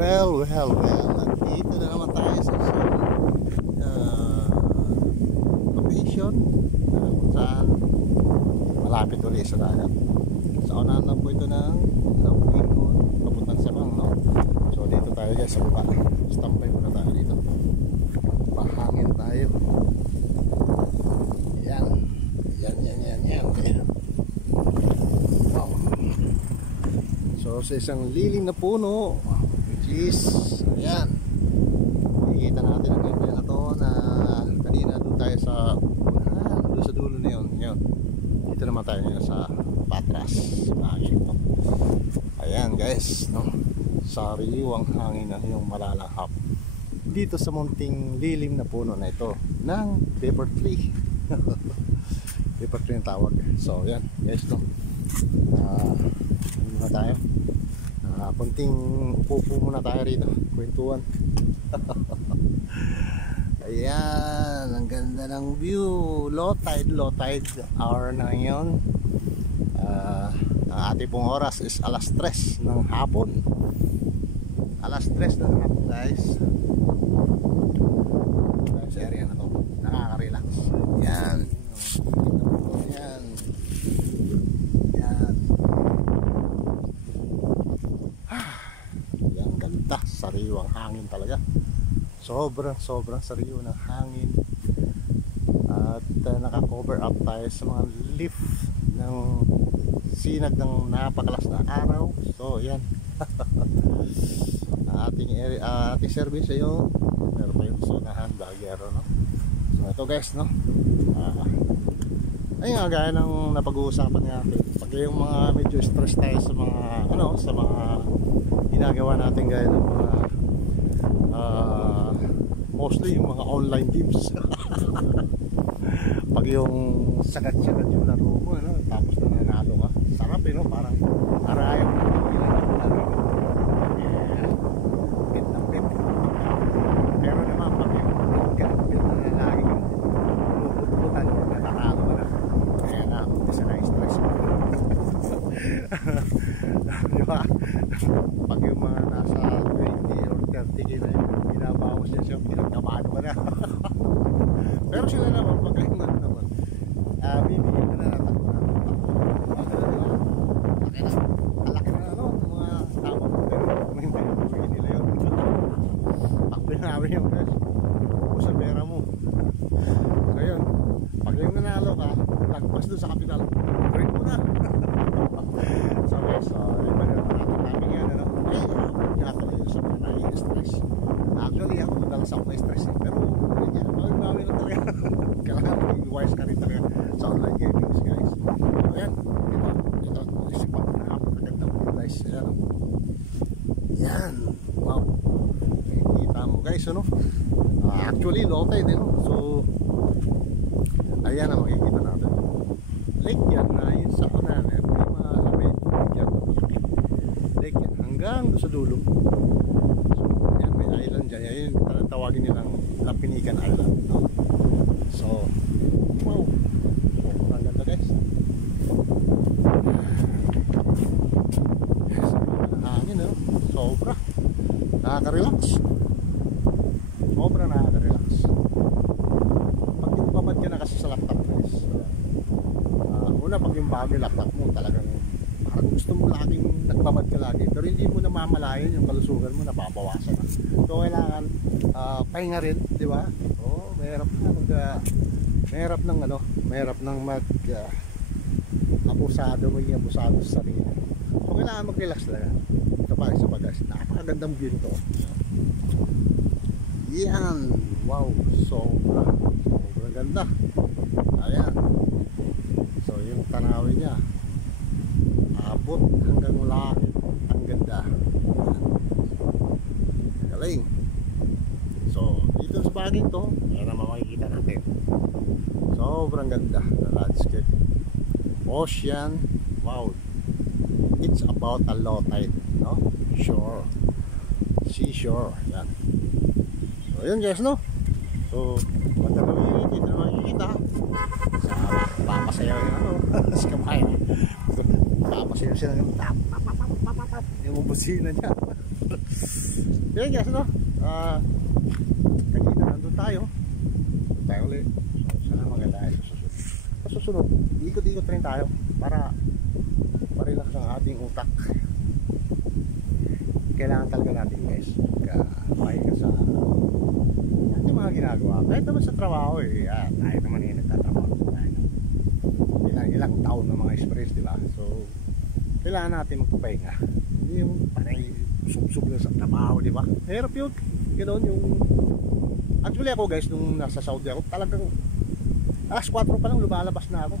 Well. Nandito na naman tayo sa isang location kung saan malapit ulit sa dagat. Sa unahan lang po ito ng Lawingon, papuntang Sabang, no? So dito tayo guys sa baba. Stampay muna tayo dito. Pahangin tayo. Yan. Wow. So sa isang lilim na puno, which is ayan, makikita natin ang area na to na kanina doon tayo sa unahan, doon sa dulo na yun. Dito naman tayo ngayon sa patras. Ayan guys, no? Sariwang hangin na yung malalahap dito sa munting lilim na puno na ito ng paper tree. Paper tree yung tawag. So yan guys, no? Ano na tayo? Kunting upo muna tayo rito, kwentuhan. Ayan, ang ganda ng view. Low tide hour na ngayon. Ang ating pong oras is alas 3 ng hapon. Alas 3 ng hapon guys. Sa area na to, nakaka-relax. Yan. Yan. Yan, ganda. Sariwang hangin talaga. Sobrang sariwa ng hangin. At naka-cover up tayo sa mga leaf ng sinag ng napakalas na araw. So yan. ating service ayo. Pero pa yung sonahan Baguero, no? So ito guys, no? Ay nga, gaya ng napag-uusapan natin, pag yung mga medyo stress tayo sa mga sa mga ginagawa natin, gaya ng mga mostly yung mga online games. Pag yung sagat-sagat yung laro mo, tapos nanalo ka, sarap no? Parang arayaw mo pit. Pero naman pag yung pit na lagi kang luput-putan, natatalo ka na. Kaya na, umpisa na stress mo. Diba? Pag yung mga nasa 20 or 30 kilo yung binabawas niya siya, pinagkamano ka na. Pero sila naman, pag yung naman, bibigyan ka na natin. Alaki na mga tama mo. Pero may bibigyan nila yun. Pag pinawin yung guys, o sa pera mo. So yun, pag yung nanalo ka, lagpas doon sa kapital, break mo na. So guys, iba na naman natin yan, ginagawa yun sa mga nai-stress. Actually, ako madalas ako na-stress pero namin lang talaga. Kailangan mag-wise ka rin talaga sa online gaming guys. So yan, ito isipan ko na napakaganda mo guys. Yan, wow, nakikita mo guys, actually low tide, so ayan ang makikita natin. Lake yan na yun sa kanan, may mga sabay lake yan hanggang sa dulo. So yan, may island dyan, yan yung tawagin nilang Lapinigan Island, no? So wow, ang ganda guys. Hangin, sobra nakaka-relax. Pag yung babad ka na kasi sa laptop guys, una pag yung bago yung laptop mo, talagang parang gusto mo laging nagbabad ka lagi, pero hindi mo namamalayan yung kalusugan mo, napapawasan na. So kailangan pahinga rin, di ba? Mahirap nang maging abusado sa sarili. So kailangan mag-relax talaga. Ito pa isa pa guys, napakagandang view nito. Yan, wow, sobrang ganda. Ayan, so yung tanawin niya abot hanggang langit, ang ganda. Galing. So dito sa bagay to, yan naman makikita natin, sobrang ganda na landscape. Ocean, wow, it's about a low tide, no? Shore, seashore, yan. So yun guys, no? So matagawin dito na makikita sa papasayaw yung sa kamay. Papasayaw sila ng tap, yung busina niya. Yan guys, no? Kanina nandun tayo. Nandun tayo ulit. So, sana maganda tayo sa susunod. Sa susunod, ikot-ikot rin tayo para relax ang ating utak. Kailangan talaga natin guys pahinga sa ating mga ginagawa. Kahit naman sa trabaho tayo naman nagtatrabaho tayo. Ilang taon na mga experience, diba? So, kailangan natin magpapahinga. Hindi yung panay sub-sub lang sa trabaho, diba? Hirap yun. Ganoon yung... Actually ako guys, nung nasa Saudi ako, talagang alas 4 pa lang lumalabas na ako.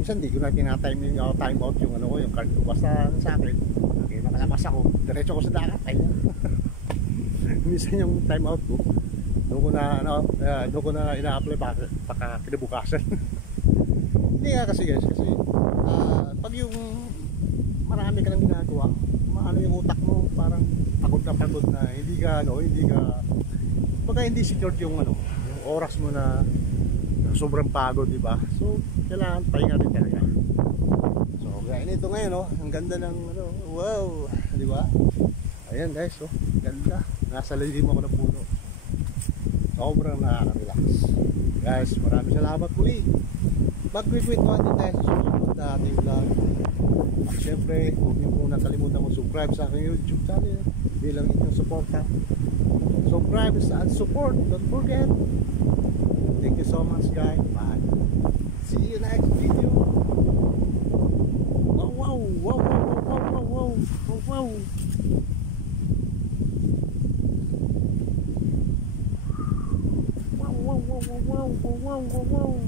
Minsan hindi ko na tinatime yung time out yung ano ko, yung card ko. Basta sa akin, okay, nakalabas ako, diretso ako sa dagat. Minsan yung time out ko, doon ko na ina-apply paka kinabukasan. Hindi nga kasi guys, kasi pag yung marami ka nang ginagawa, maano yung utak mo, parang pagod na hindi ka baka hindi secured yung yung oras mo na sobrang pagod, di ba? So kailangan pahinga rin talaga. So gaya nito ngayon, ang ganda ng wow, di ba? Ayan guys, ganda. Nasa lilim ako ng puno. Sobrang nakaka-relax. Guys, maraming salamat muli. Magkikwentuhan din tayo sa susunod na ating vlog. At syempre, huwag niyo muna kalimutan mag-subscribe sa aking YouTube channel bilang inyong suporta. Subscribe and support. Don't forget. Thank you so much guys. Bye. See you next video. Wow, wow, wow, wow, wow, wow, wow, wow. Wow, wow, wow, wow, wow, wow, wow.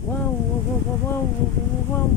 Wow, wow, wow, wow, wow, wow, wow.